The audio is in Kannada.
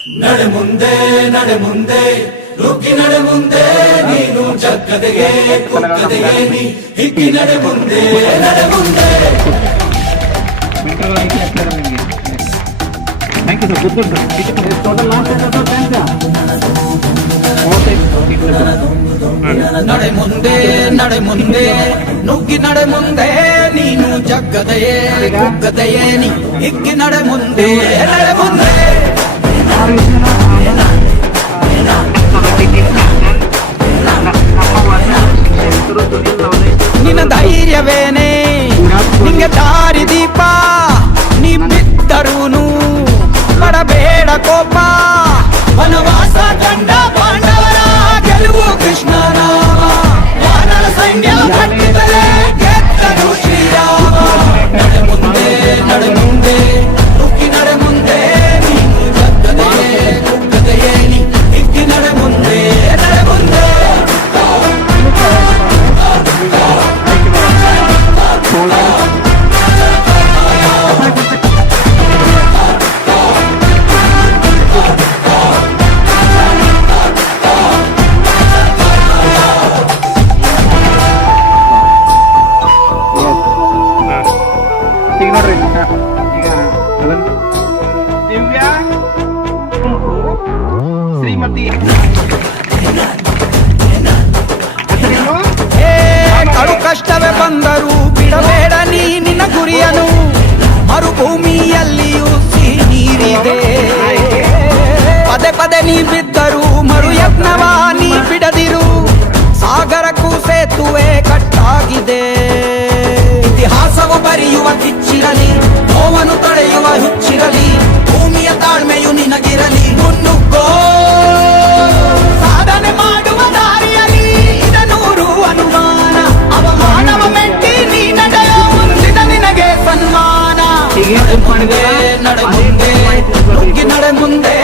ನಡೆ ಮುಂದೆ ನಡೆ ಮುಂದೆ ನುಗ್ಗಿ ನಡೆ ಮುಂದೆ ನೀನು ಜಗ್ಗದೆಗೆ ಕುಕ್ಕದೆಗೆ ನೀ ಹಿಕ್ಕಿ ನಡೆ ಮುಂದೆ ನಡೆ ಮುಂದೆ. Thank you sir. Good total ನಡೆ ಮುಂದೆ ನಡೆ ಮುಂದೆ ನುಗ್ಗಿ ನಡೆ ಮುಂದೆ ನೀನು ಜಗ್ಗದೆಯೇ ಕುಗ್ಗದೆಯೇ ನೀ ಹಿಕ್ಕಿ ನಡೆ ಮುಂದೆ ನಡೆ ಮುಂದೆ. ನಿನ್ನ ಧೈರ್ಯವೇನೆ ನಿಂಗೆ ದಾರಿ ದೀಪ, ನೀ ಬಿದ್ದರೂನು ಪಡಬೇಡ ಕೋಪ. ವನವಾಸ ಕಂಡ ಪಾಂಡವರ ಗೆಲುವು ಕೃಷ್ಣ ನಾಮ, ವಾನರ ಸೈನ್ಯ ಕಟ್ಟಿದರೆ ಗೆದ್ದನು ಶ್ರೀರಾಮ. ನಡೆ ಮುಂದೆ ನಡೆ ಮುಂದೆ ನುಗ್ಗಿ ನಡೆ ಮುಂದೆ ನೀನು ಜಗ್ಗದೆಯೇ ಕುಗ್ಗದೆಯೇ ನೀ ಹಿಕ್ಕಿ ನಡೆ ಮುಂದೆ ನಡೆ ಮುಂದೆ. ಈಗ ನೋಡ್ರಿ, ಈಗ ದಿವ್ಯಾ ಶ್ರೀಮತಿ ಕಡು ಕಷ್ಟವೇ ಬಂದರೂ ಬಿಡಬೇಡ ನೀ ನಿನ್ನ ಗುರಿಯನು, ಮರುಭೂಮಿಯಲ್ಲಿಯೂ ಸಿಹಿ ನೀರಿದೆ. ಪದೇ ಪದೇ ನೀ ಬಿದ್ದರೂ ಮರು ಯತ್ನವ ನೀ ಬಿಡದಿರು, ಸಾಗರಕ್ಕೂ ಸೇತುವೆ ಕಟ್ಟಾಗಿದೆ. ಇತಿಹಾಸವು ಬರೆಯುವ ಕಿಚ್ಚಿರಲಿ, ನೋವನ್ನು ತಡೆಯುವ ಹುಚ್ಚಿರಲಿ, ಭೂಮಿಯ ತಾಳ್ಮೆಯು ನಿನಗಿರಲಿ. ಮುನ್ನುಗ್ಗೋ ಸಾಧನೆ ಮಾಡುವ ದಾರಿಯಲಿ ಇದನೂರು ಅನುಮಾನ, ಅವಮಾನವ ಮೆಟ್ಟಿ ನೀ ನಡೆಯೋ ಮುಂದಿದ ನಿನಗೆ ಸನ್ಮಾನ. ನಡೆ ಮುಂದೆ ನಡೆ ಮುಂದೆ ನುಗ್ಗಿ ನಡೆ ಮುಂದೆ